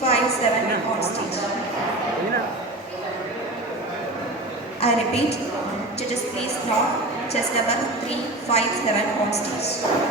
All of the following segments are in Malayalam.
357 on stage. I repeat, judges please note chess number 357 on stage.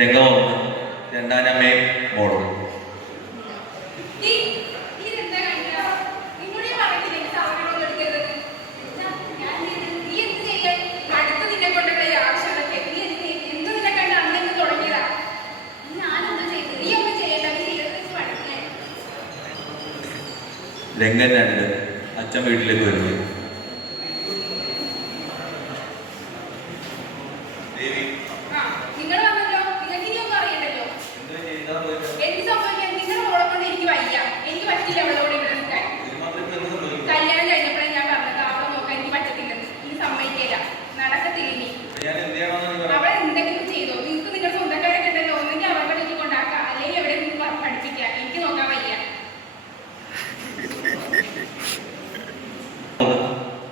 രംഗം 1 രണ്ടാനമ്മേ മോളും. രംഗൻ 2 അച്ഛൻ വീട്ടിലേക്ക് വരുന്നു.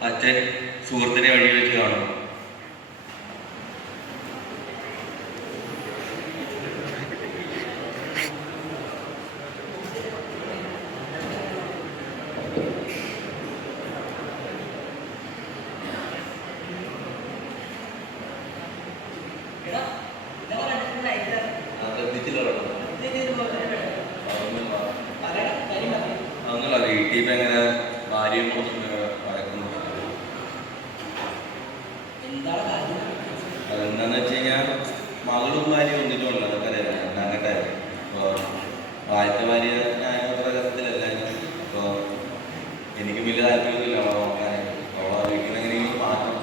അച്ഛൻ സുഹൃത്തിനെ വഴി വെച്ച് കാണും. അതൊന്നുമല്ല വീട്ടിൽ എങ്ങനെ ഭാര്യയും അതെന്താന്ന് വെച്ച് കഴിഞ്ഞാൽ മകളും ഭാര്യ ഒന്നിട്ടുള്ള അതൊക്കെ അങ്ങനത്തെ. അപ്പോൾ ആദ്യത്തെ ഭാര്യ ഞാൻ അത്ര രസത്തിലല്ലായിരുന്നു. അപ്പോൾ എനിക്ക് വലിയ താല്പര്യമൊന്നുമില്ല അവളെ നോക്കാനായിട്ട്. അവളെ വീട്ടിൽ നിന്ന് എങ്ങനെയെങ്കിലും മാറ്റം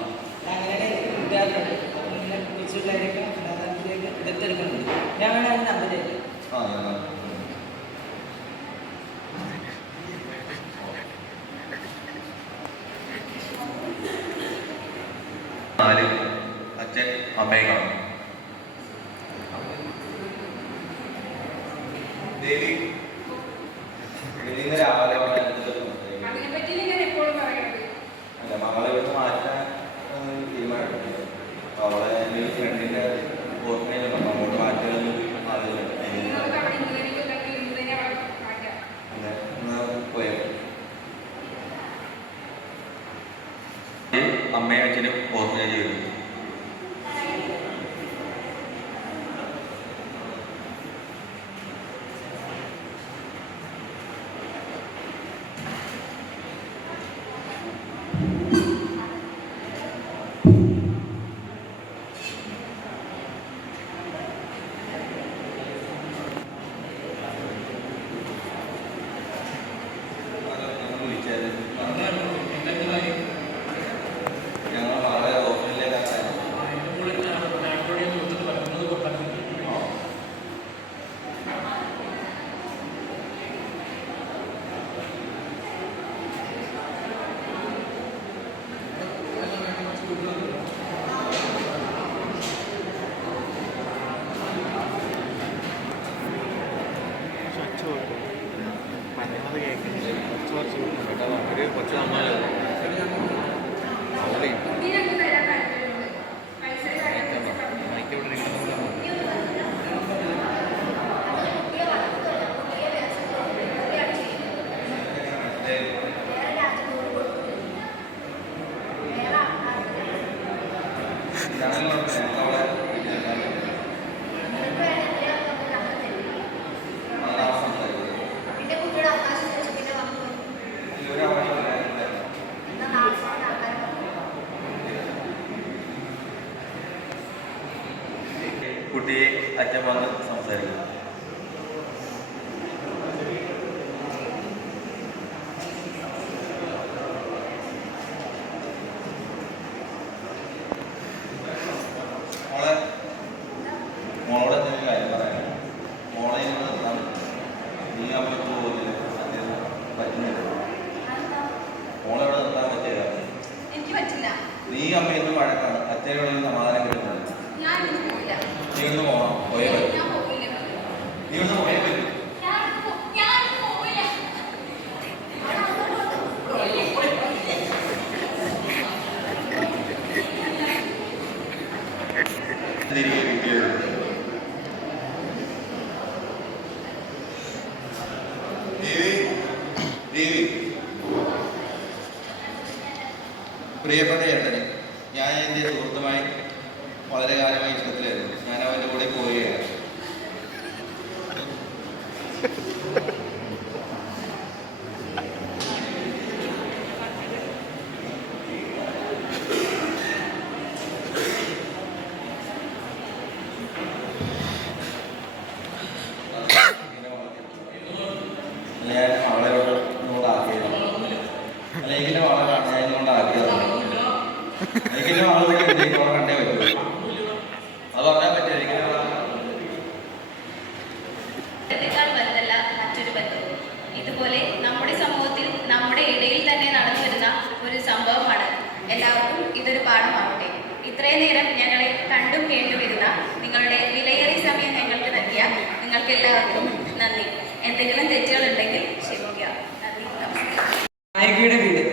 അച്ഛൻ അമ്മയെ കാണും. ദേവി രാവിലെ അല്ല മകളെ ഇവിടെ മാറ്റാൻ തീരുമാനിച്ചു. അവളെ എൻ്റെ ഒരു ഫ്രണ്ടിൻ്റെ ഓർമ്മയിലും അങ്ങോട്ട് മാറ്റാനൊന്നും പോയത്. അമ്മയും അച്ഛനും ഓർമ്മ ചെയ്തു. കുട്ടിയെ അച്ഛൻ വന്ന് സംസാരിക്കും. മോളോട് എന്തെങ്കിലും കാര്യം പറയാം. മോളെ നിർത്താൻ നീ അമ്മയ്ക്ക് പോകുന്നില്ല, അദ്ദേഹം പറ്റുന്നില്ല. മോളെ ഇവിടെ നിർത്താൻ പറ്റില്ല. എനിക്ക് പറ്റില്ല. നീ അമ്മയൊന്നും വഴക്കാണ്, അച്ഛനോട് സമാധാനം കിട്ടുന്നില്ല. ഞാൻ ഇവിടുന്ന് പോയില്ല. നീ ഇവിടുന്ന് പോകണം, പോയേ പറ്റും. ഞാൻ പോയില്ല. നീ ഇവിടുന്ന് പോയേ പറ്റും. പ്രിയപ്പെട്ട ചേട്ടന്, ഞാൻ എൻ്റെ സുഹൃത്തുമായി വളരെ കാലമായി ഇഷ്ടത്തിലായിരുന്നു. ഞാൻ അവൻ്റെ കൂടെ പോവുകയാണ്. ഞാൻ അവളെ ഇങ്ങോട്ടാക്കിയത് അല്ലെങ്കിൽ എൻ്റെ അവളെ ഞാൻ ഇങ്ങോട്ടാക്കിയതാണ്. എനിക്കെന്നെ അവളെ കണ്ടേ പറ്റുള്ളൂ. അത് പറയാൻ പറ്റില്ല. വലുതല്ല മറ്റൊരു ബന്ധവും. ഇതുപോലെ നമ്മുടെ സമൂഹത്തിൽ നമ്മുടെ ഇടയിൽ തന്നെ നടന്നു വരുന്ന ഒരു സംഭവമാണ്. എല്ലാവർക്കും ഇതൊരു പാഠമാവട്ടെ. ഇത്രയും നേരം ഞങ്ങളെ കണ്ടും കേട്ടും വരുന്ന നിങ്ങളുടെ വിലയേറിയ സമയം ഞങ്ങൾക്ക് നൽകിയ നിങ്ങൾക്ക് എല്ലാവർക്കും നന്ദി. എന്തെങ്കിലും തെറ്റുകളുണ്ടെങ്കിൽ ക്ഷമിക്കുക. നന്ദി, നമസ്കാരം. നായികയുടെ വീട്.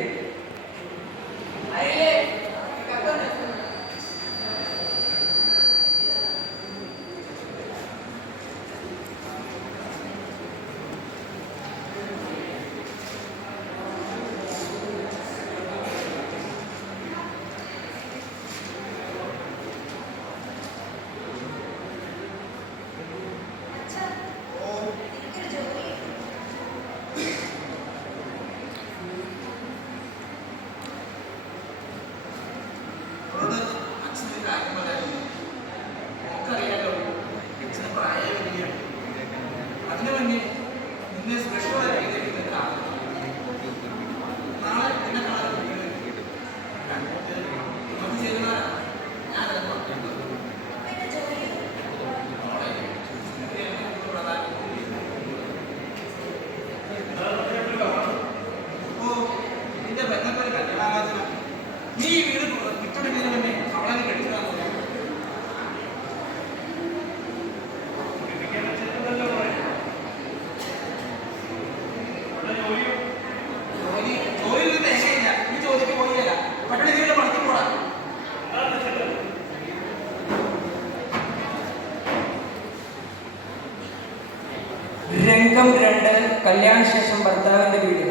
രംഗം 2, കല്യാണശേഷം ഭർത്താവിന്റെ വീട്.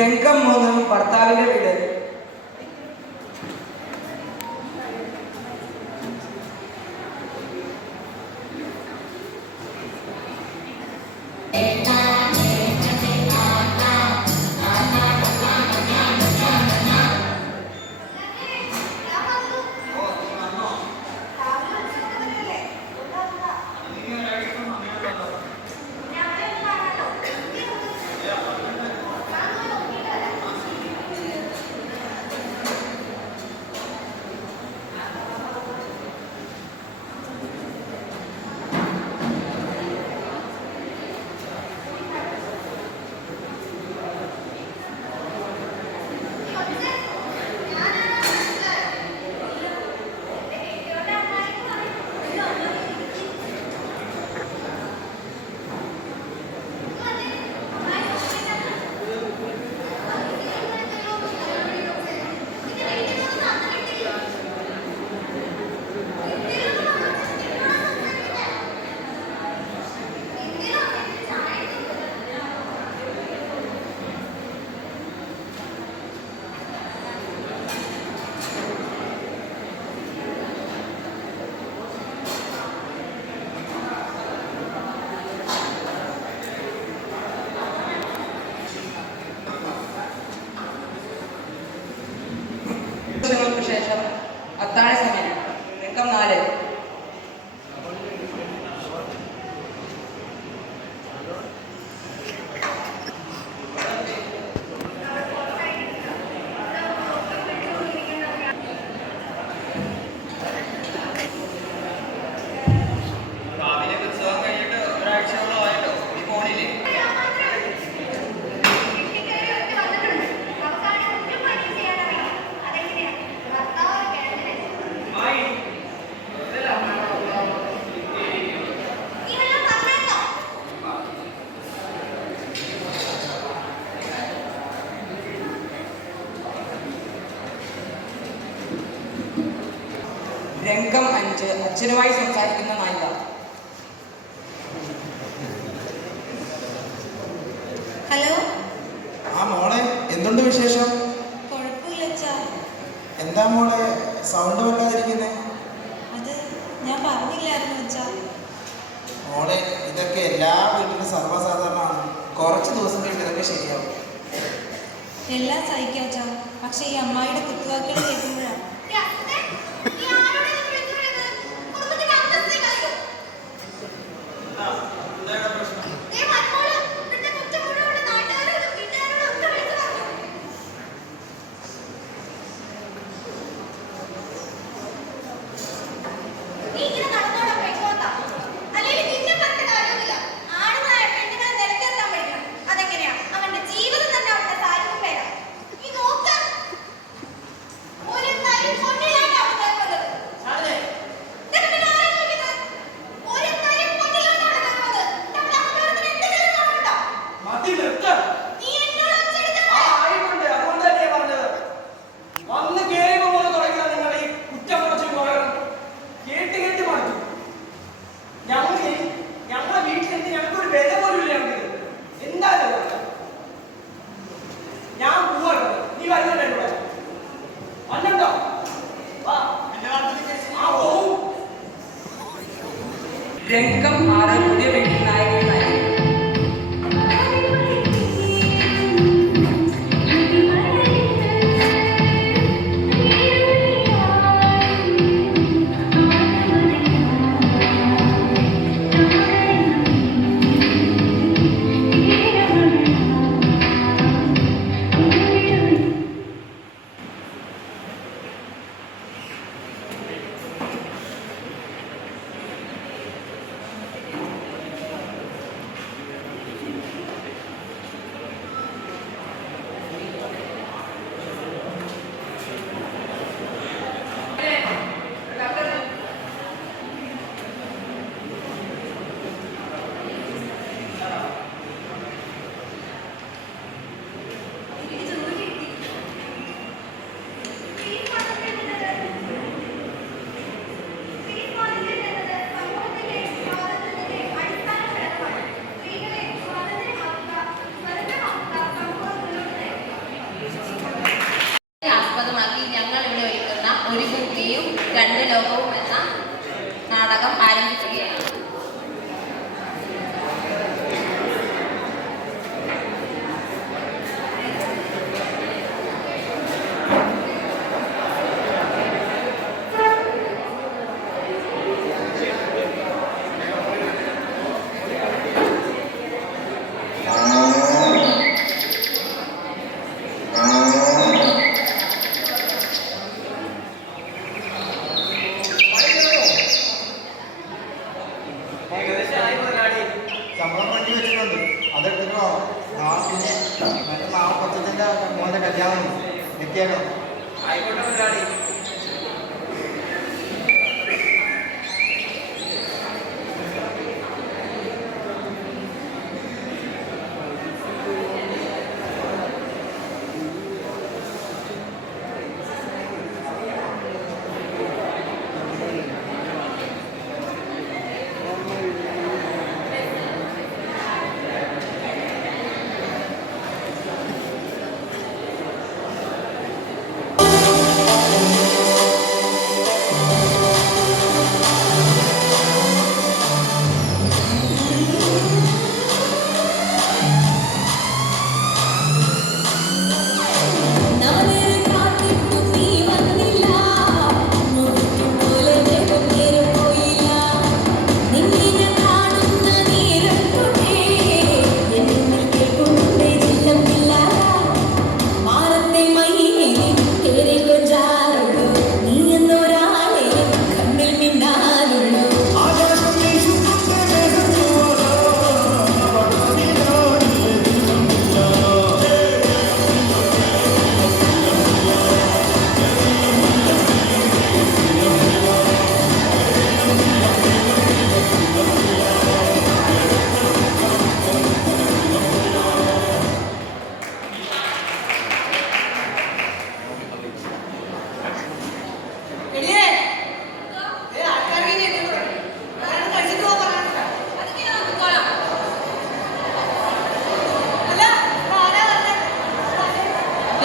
രംഗം 3, ഭർത്താവിന്റെ വീട്. രംഗം 5 അച്ഛനുമായി സംസാരിക്കുന്ന നായിക. ഹലോ. ആ മോളെ, എന്തുണ്ട് വിശേഷം? കുഴപ്പമില്ല അച്ഛാ. എന്താ മോളെ സൗണ്ട് വെക്കാതിരിക്കുന്നേ? അത് ഞാൻ പറഞ്ഞില്ലായിരുന്നു അച്ഛാ. മോളെ, ഇതൊക്കെ എല്ലാ വീട്ടിലും സർവ്വസാധാരണമാണ്. കുറച്ച് ദിവസം കഴിഞ്ഞ് ഇതൊക്കെ ശരിയാവും. എല്ലാം സഹിക്കാം അച്ഛാ. പക്ഷെ ഈ അമ്മായിയുടെ കുത്തുവാക്കുകൾ കേൾക്കുമ്പോഴാണ്. രംഗം 6 പുതിയ വീട്ടിൽ നായകൻ നായിക. ആസ്പദമാക്കി ഞങ്ങൾ ഇവിടെ ഒരുക്കുന്ന ഒരു ഭൂമിയും 2 ലോകവും എന്ന നാടകം ആരംഭിക്കുകയാണ്. ശമ്പളം വണ്ടി വെച്ചിട്ടുണ്ട്, അതെടുത്തിട്ടോ. പിന്നെ മറ്റേ നാളെ കൊച്ചത്തിൻ്റെ മോൻ്റെ കല്യാണം എത്തിയേക്കണം. ആയിക്കോട്ടെ മുതലാളി.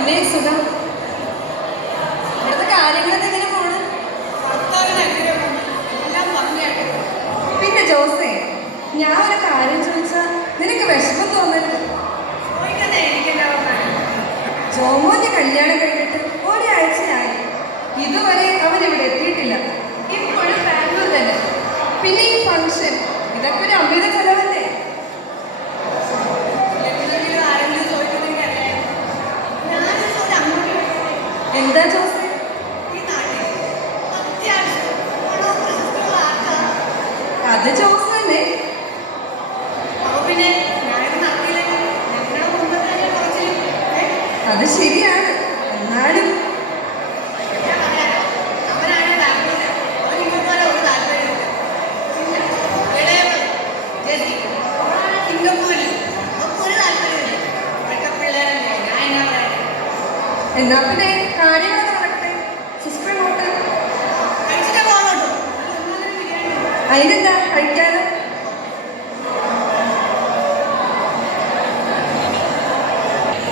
പിന്നെ സുഖം. ഇവിടുത്തെ കാര്യങ്ങളൊക്കെ എങ്ങനെ പോണ്? പിന്നെ ജോസേ, ഞാൻ ഒരു കാര്യം ചോദിച്ചാൽ നിനക്ക് വിഷമം തോന്നരുത്. ജോമോന്റെ കല്യാണം കഴിഞ്ഞിട്ട് ഒരാഴ്ചയായി, ഇതുവരെ അവൻ ഇവിടെ എത്തിയിട്ടില്ല. ഇപ്പോഴും ബാംഗ്ലൂർ തന്നെ. പിന്നെ ഈ ഫംഗ്ഷൻ, ഇതൊക്കെ ഒരു അമിത ചെലവല്ലേ? എന്താ ജോസേ? അത് ജോസ് തന്നെ. അത് ശരിയാണ്, എന്നാലും എന്നാ പിന്നെ കാര്യങ്ങളൊക്കെ നടക്കട്ടെ. സിസ്റ്റർ ഇങ്ങോട്ട്. അതിനെന്താ, കഴിക്കാലോ.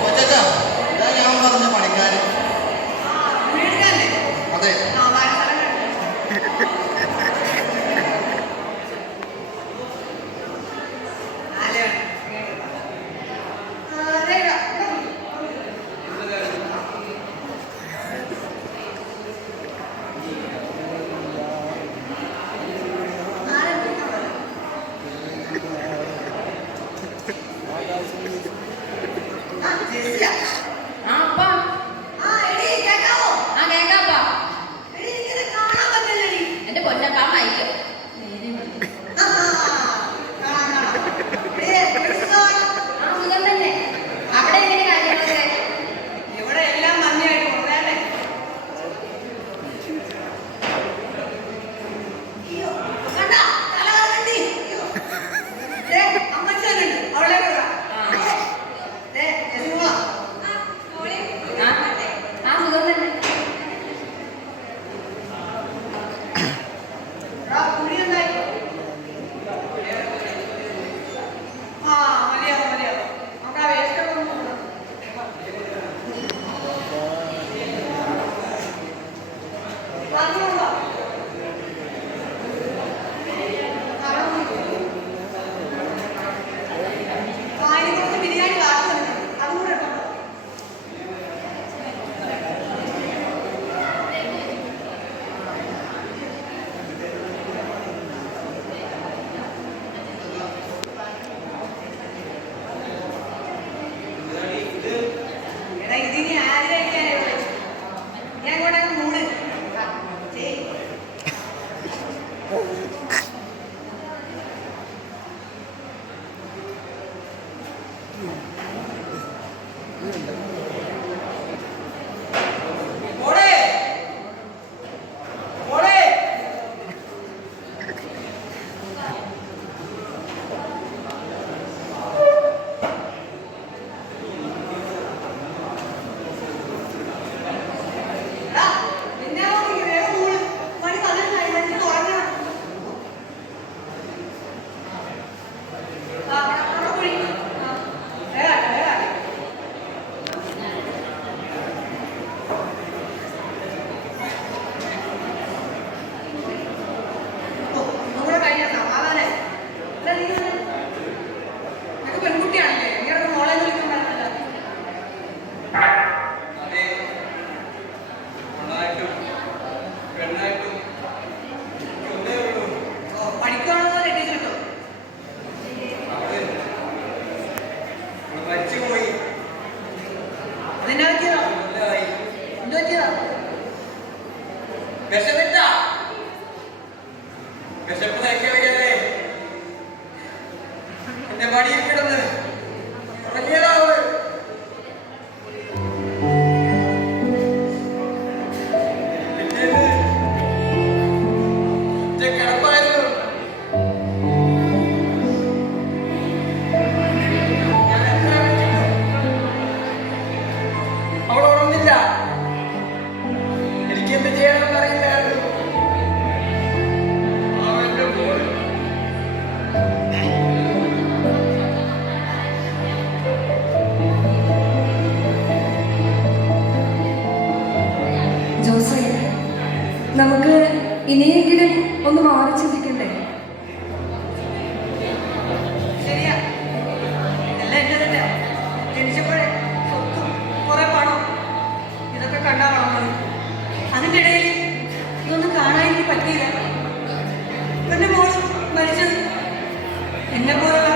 കൊച്ചാ, ഇതാ ഞാൻ പറഞ്ഞ പണിക്കാരൻ. അതെ. ആ അപ്പാ. ആ കേക്കാപ്പാ. എന്റെ പൊന്നപ്പാ മയിക്കും. ആ സുഖം തന്നെ. അവിടെ എങ്ങനെ കാര്യങ്ങളൊക്കെ? ഇവിടെ എല്ലാം ഭംഗിയായിട്ട് കൊണ്ടുവരാനേ. കണ്ടാ? തലകറങ്ങണ്ടി. ദേ, അമ്മച്ചി വന്നിട്ടുണ്ട്. അവളെ വിടാം. ദേ, ജെസിമോളാ. ആ സുഖം തന്നെ. എടാ, കുടി ഉണ്ടായിക്കോ. ആ, മതിയാവും, മതിയാവും. നമുക്ക് ആ waste ഒക്കെ ഒന്ന് നോക്കണം. പറഞ്ഞോളാം. ആ, ഇനി കുറച്ച് ബിരിയാണി ബാക്കി വന്നിട്ടുണ്ട്. അതും കൂടെ ഇട്ടോ. എടാ, ഇതിനി ആര് കഴിക്കാനാ ഇവിടെ? ഞാൻ കൂടെ അങ്ങ് മൂട്. ആ, ചെയ്യ്. മോളെ, മോളെ. എടാ, നിന്നെ നോക്കി വേഗം മൂട്. പണി പതിനൊന്നായി, മനുഷ്യൻ ഉറങ്ങണം. ആ, അവിടെ കുഴി. ആ, വേഗം, വേഗം. ഓ, ഒന്നുകൂടെ കഴിഞ്ഞാൽ സമാധാനായി. എന്താ നീ ഇങ്ങനെ? നിനക്ക് പെൺകുട്ടിയാണല്ലേ? നീ അവിടെ മോളെ എന്ന് വിളിക്കാൻ പാടില്ല. അതെ. ആണായിട്ടും പെണ്ണായിട്ടും ഒന്നേ ഉള്ളൂ. ഓ, പഠിക്കുകയാണെന്ന് കെട്ടിച്ചു കിട്ടും. അവള് മരിച്ചുപോയി. അതെന്നാ പറ്റിയതാ? കൊല്ലായി. എന്ത് പറ്റിയതാ? വിശന്നിട്ടാ? വിശപ്പ് സഹിക്കാൻ വയ്യാതെ എന്റെ മടിയിൽ കിടന്ന് ഉറങ്ങിയതാ അവള്. പിറ്റേന്ന് ഒറ്റ കിടപ്പായിരുന്നു. ഞാൻ എത്ര വിളിച്ചിട്ടും അവൾ ഉറങ്ങില്ല. എനിക്കെന്ത് ചെയ്യണമെന്ന് അറിയില്ലായിരുന്നു. ഒന്ന് മാറി ചിന്തിക്കണ്ടേ? ശരിയാ, എല്ലാം എന്റെ തന്നെ. ജനിച്ചപ്പോഴേ സ്വത്തും കുറെ പണം ഇതൊക്കെ കണ്ടാ വളർന്നത്. അതിൻ്റെ ഇടയിൽ ഇതൊന്നും കാണാൻ എനിക്ക് പറ്റിയില്ല. എന്റെ മോള് മരിച്ചത് എന്നെ പോലുള്ള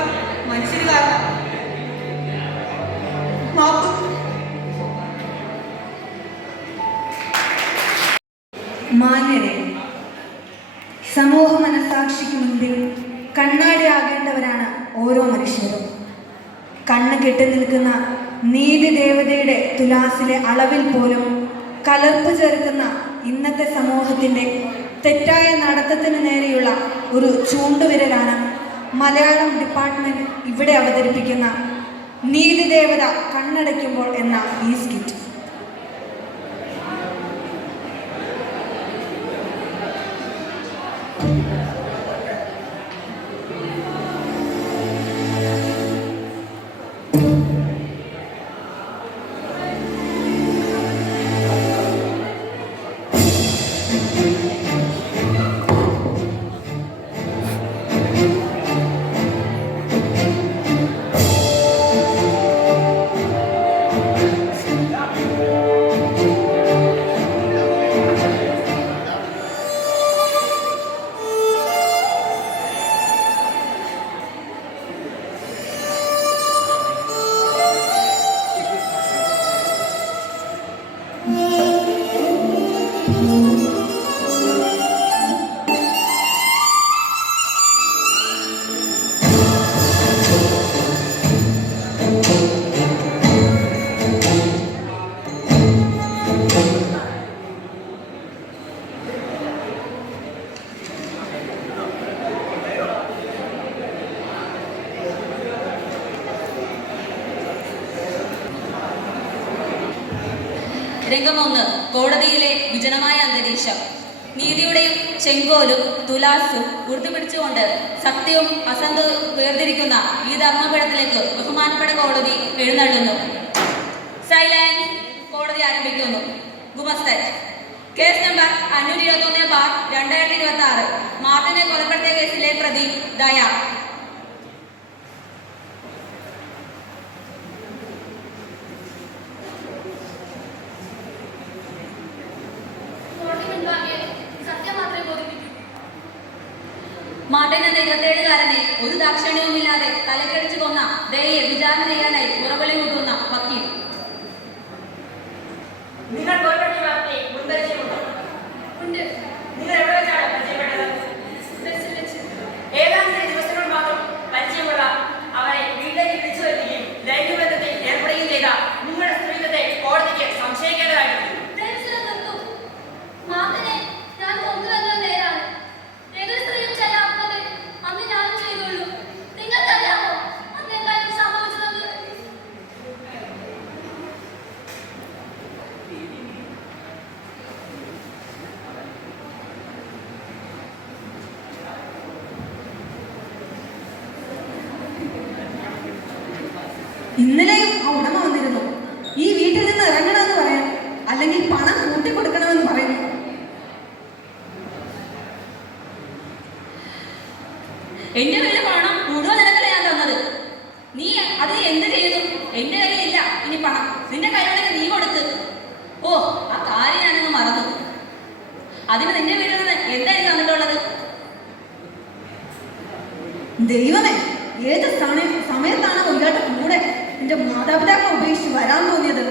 മനുഷ്യര് കാരണം. മാപ്പ്. മാന്യരെ, സമൂഹ മനസാക്ഷിക്ക് മുൻപിൽ കണ്ണാടിയാകേണ്ടവരാണ് ഓരോ മനുഷ്യരും. കണ്ണ് കെട്ടി നിൽക്കുന്ന നീതി ദേവതയുടെ തുലാസിലെ അളവിൽ പോലും കലർപ്പ് ചേർക്കുന്ന ഇന്നത്തെ സമൂഹത്തിൻ്റെ തെറ്റായ നടത്തത്തിന് നേരെയുള്ള ഒരു ചൂണ്ടുവിരലാണ് മലയാളം ഡിപ്പാർട്ട്മെൻറ്റ് ഇവിടെ അവതരിപ്പിക്കുന്ന നീതി ദേവത കണ്ണടയ്ക്കുമ്പോൾ എന്ന ഈ സ്കിറ്റ്. രംഗം 1. കോടതിയിലെ വിജനമായ അന്തരീക്ഷം. നീതിയുടെയും ചെങ്കോലും തുലാസും ഉറുതിപിടിച്ചുകൊണ്ട് സത്യവും അസത്യവും വേർതിരിക്കുന്ന ഈ ധർമ്മപീഠത്തിലേക്ക് ബഹുമാനപ്പെട്ട കോടതി എഴുന്നള്ളുന്നു. സൈലൻസ്. കോടതി ആരംഭിക്കുന്നു. ഗുമസ്തൻ. കേസ് നമ്പർ 521/2026 മാർട്ടിനെ കൊലപ്പെടുത്തിയ കേസിലെ പ്രതി ദയ. മാർട്ടിൻ എന്ന 27-കാരനെ ഒരു ദാക്ഷിണ്യവുമില്ലാതെ തലക്കടിച്ചു കൊന്ന ദയയെ വിചാരണ ചെയ്യാനായി ഉറവിളി കൂട്ടുന്ന വക്കീൽ. നിങ്ങൾ മുൻപരിചയമുണ്ടോ? ഉണ്ട്. നിങ്ങൾ എവിടെ വെച്ചാണ് പരിചയപ്പെട്ടത്? ബസ്സിൽ വെച്ച്. ഏതാനും ദിവസങ്ങൾ മാത്രം പരിചയമുള്ള അവരെ വീട്ടിലേക്ക് വിളിച്ചു വരുത്തുകയും ലൈംഗികബന്ധത്തിൽ ഏർപ്പെടുകയും ചെയ്ത നിങ്ങളുടെ സ്ത്രീത്വത്തെ കോടതിക്ക് സംശയിക്കേണ്ടതായിട്ടുണ്ട്. മാർട്ടിനെ ഞാൻ കൊണ്ടുവന്നത് നേരാണ്. ഏതൊരു സ്ത്രീയും ചെയ്യാവുന്നത് അന്ന് ഞാനും ചെയ്തുള്ളൂ. നിങ്ങൾക്കറിയാമോ അന്ന് എന്തായാലും സംഭവിച്ചത്? ഇന്നലെയും ആ ഉടമ വന്നിരുന്നു. ഈ വീട്ടിൽ നിന്ന് ഇറങ്ങണമെന്ന് പറയാം, അല്ലെങ്കിൽ പണം കൂട്ടിക്കൊടുക്കണമെന്ന് പറയുന്നു. എന്റെ കയ്യിൽ പണം മുഴുവൻ നിനക്കല്ലേ ഞാൻ തന്നത്. നീ അത് എന്ത് ചെയ്തു? എന്റെ കയ്യിലില്ല ഇനി പണം. നിന്റെ കയ്യിലുണ്ടെങ്കിൽ നീ കൊടുക്ക്. ഓ, ആ കാര്യം ഞാനങ്ങ് മറന്നു. അതിന് നിന്റെ വീട്ടിൽ നിന്ന് എന്തായിരിക്കും തന്നിട്ടുള്ളത്? ദൈവമേ, ഏത് സമയത്താണ് ഇയാളുടെ കൂടെ എന്റെ മാതാപിതാക്കളെ ഉപേക്ഷിച്ച് വരാൻ തോന്നിയത്?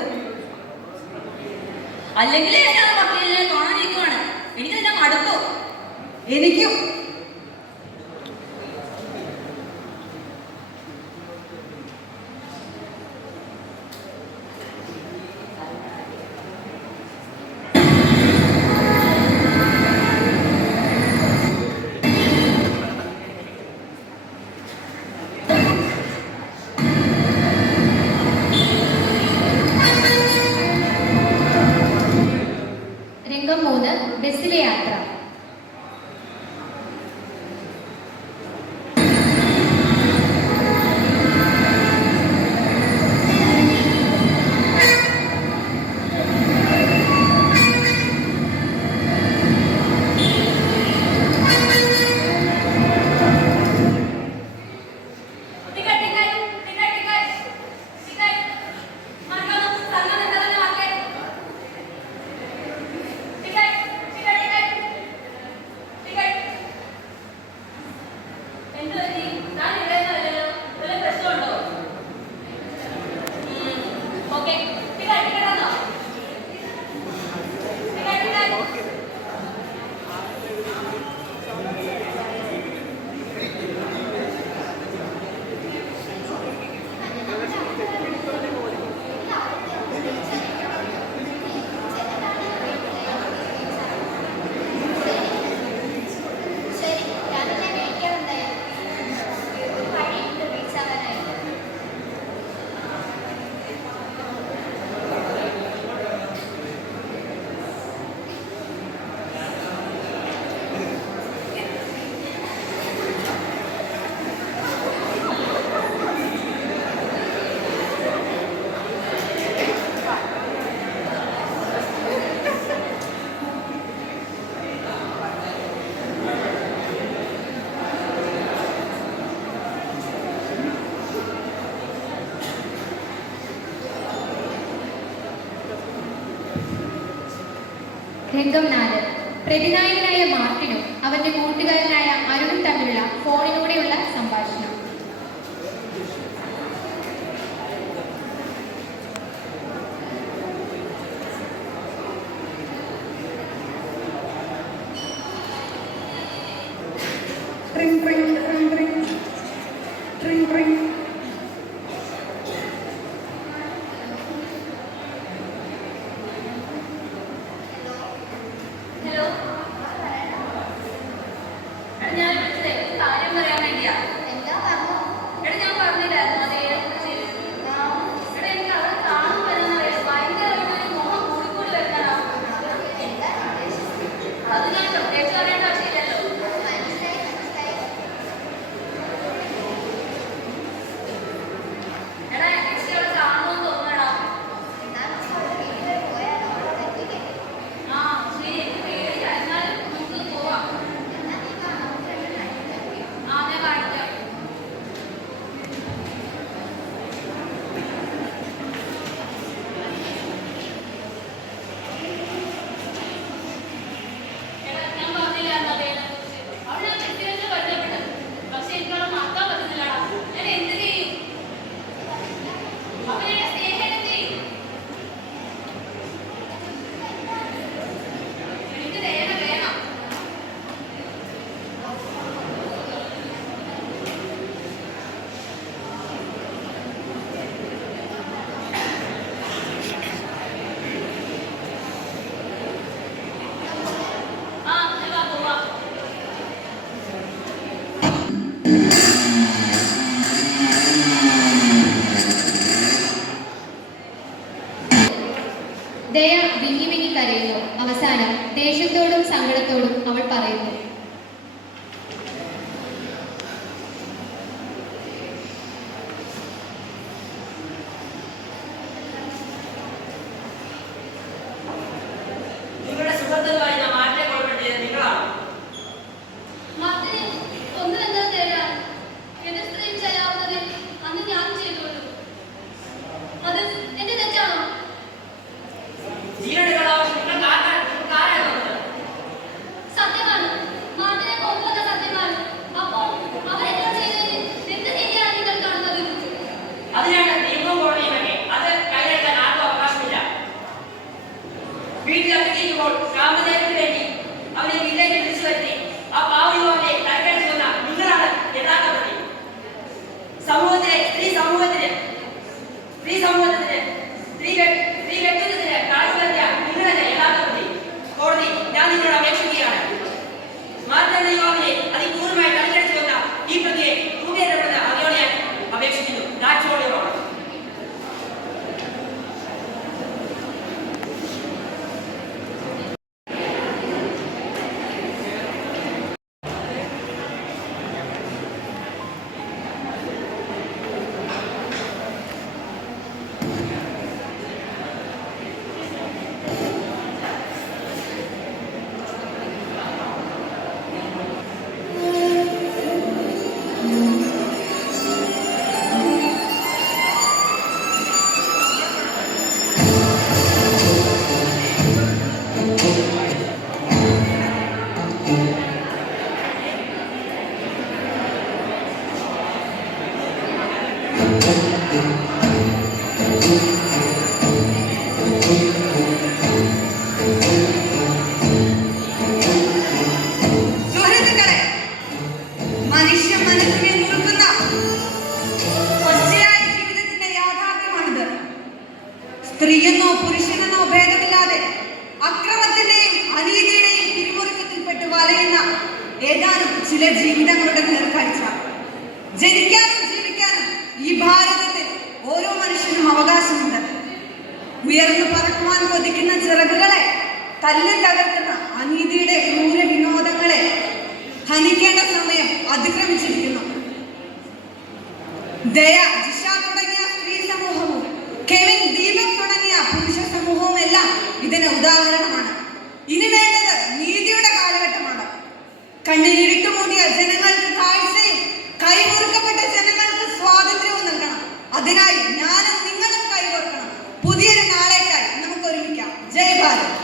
അല്ലെങ്കിൽ ഞാൻ വക്കീലിനെ കാണാനിരിക്കുവാണ്. എനിക്ക് നിന്നെ മടുത്തു. എനിക്കും. രംഗം 3. ബസ്സിലെ യാത്ര. രംഗം 4. പ്രതിനായകനായ മാർട്ടിനും അവന്റെ കൂട്ടുകാരനായ അരുണും തമ്മിലുള്ള ഫോണിലൂടെയുള്ള സംഭാഷണം. ട്രിങ് ട്രിങ് ട്രിങ് ട്രിങ് ട്രിങ് ട്രിങ്. ഹലോ, എടാ ഞാൻ വിളിച്ചതേ ഒരു കാര്യം പറയാൻ വേണ്ടിയാ. എടാ ഞാൻ പറഞ്ഞില്ലായിരുന്നു അതേനെ കുറിച്ച്. എടാ എനിക്ക് അവളെ കാണുമ്പോൾ എന്താണെന്നറിയാം, ഭയങ്കരമായിട്ട് ഒരു മോഹം കൂടിക്കൂടി വരുന്നതാ. അത് ഞാൻ പ്രത്യേകിച്ച് പറയേണ്ട ആവശ്യമില്ലല്ലോ. എടാ എനിക്ക് അവളെ കാണുമെന്ന് തോന്നണടാ. ആ ശരി, എനിക്ക് പേടിയില്ല, എന്നാലും നമുക്ക് പോവാം. ആ ഞാൻ കാണിക്കാം. എടാ ഞാൻ പറഞ്ഞില്ലായിരുന്നു അതേനെ കുറിച്ച്. അവളെ ഞാൻ വ്യക്തിപരമായിട്ട് പരിചയപ്പെട്ടു, പക്ഷെ എനിക്കവളെ മറക്കാൻ പറ്റുന്നില്ലടാ. ഞാൻ എന്ത് ചെയ്യും? അവനെ സ്നേഹം എന്ത് ചെയ്യും? എനിക്ക് ദേഹം വേണം. ആ എന്നാ പോവാം. ദയ വിങ്ങി വിങ്ങി കരയുന്നു. അവസാനം ദേഷ്യത്തോടും സങ്കടത്തോടും അവൾ പറയുന്നു, നിങ്ങളുടെ സുഹൃത്തുക്കളുമായി ഞാൻ മാറ്റിനെ കൊലപ്പെടുത്തിയത് നിങ്ങളാണ്. മാർട്ടിന് ഒന്നും എന്താ തരാൻ എന്റെ സ്ത്രീ ചെയ്യാവുന്നത് അന്ന് ഞാൻ ചെയ്തു. അത് എന്റെ തെറ്റാണോ? ജീവനെടുക്കാൻ ആവശ്യം നിങ്ങൾക്ക് ആരാണ് തന്നത്? സത്യമാണ്, മാർട്ടിനെ കൊന്നത് സത്യമാണ്. അപ്പോൾ അവരെന്താ ചെയ്തത്? എന്ത് ശരിയാണ് നിങ്ങൾ കാണുന്നത്? അതിനാണ് നിയമവും കോടതിയുമൊക്കെ. അത് കൈയെടുക്കാൻ ആർക്കും അവകാശമില്ല. വീട്ടിൽ ഒറ്റയ്ക്കുമ്പോൾ കാമദേവന് വേണ്ടി അവനെ വീട്ടിലേക്ക് വിളിച്ചു വരുത്തി ആ പാവയുവാനെ തരക്കേടിച്ചു വന്ന നിങ്ങളാണ് യഥാർത്ഥ പ്രതി. സമൂഹത്തിലെ സ്ത്രീ വ്യക്തിത്വത്തിന് കാണിച്ചു വരുത്തിയ നിങ്ങളല്ലേ യഥാർത്ഥ പ്രതി. കോടതി, ഞാൻ നിങ്ങളോട് അപേക്ഷിക്കുകയാണ്. മാർട്ടിന്റെ യുവാവിനെ അതിക്രൂരമായി തലക്കടിച്ചു വന്ന ഈ പ്രതിയെ തൂക്കിയിടപ്പെടുന്ന അതിനോട് ഞാൻ അപേക്ഷിക്കുന്നു. നാച്ചുറോളിയോടാണ്. സുഹൃത്തുക്കളെ, മനുഷ്യ മനസ്സിനെ മുറുക്കുന്ന ഒറ്റയായ ജീവിതത്തിന്റെ യാഥാർത്ഥ്യമാണിത്. സ്ത്രീയെന്നോ പുരുഷനെന്നോ ഭേദമില്ലാതെ അക്രമത്തിന്റെയും അനീതിയുടെയും പിരിമുറുക്കത്തിൽപ്പെട്ട് വലയുന്ന ഏതാനും ചില ജീവിതങ്ങളുടെ നേർക്കാഴ്ച. ജനിക്കാനും ജീവിക്കാനും ഈ ഭാരതത്തിൽ ഓരോ മനുഷ്യനും അവകാശമുണ്ട്. ഉയർന്നു പറക്കുവാൻ കൊതിക്കുന്ന ചിറകുകളെ തല്ലി തകർക്കുന്ന അനീതിയുടെ ക്രൂര വിനോദങ്ങളെ ഹനിക്കേണ്ട സമയം അതിക്രമിച്ചിരിക്കുന്നു. ദയ, ജിഷ തുടങ്ങിയ സ്ത്രീ സമൂഹവും കെവിൻ, ദീപക് തുടങ്ങിയ പുരുഷ സമൂഹവും എല്ലാം ഇതിന് ഉദാഹരണമാണ്. ഇനി വേണ്ടത് നീതിയുടെ കാലഘട്ടമാണ്. കണ്ണിലിരുട്ടുമൂടിയ ജനങ്ങൾക്ക് കാഴ്ചയും കൈമുറുക്കപ്പെട്ട ജനങ്ങൾക്ക് സ്വാതന്ത്ര്യവും നൽകണം. അതിനായി ഞാനും നിങ്ങളും കൈകോർക്കണം. പുതിയൊരു നാളേക്കായി നമുക്ക് ഒരുമിക്കാം. ജയ് ഭാരത്.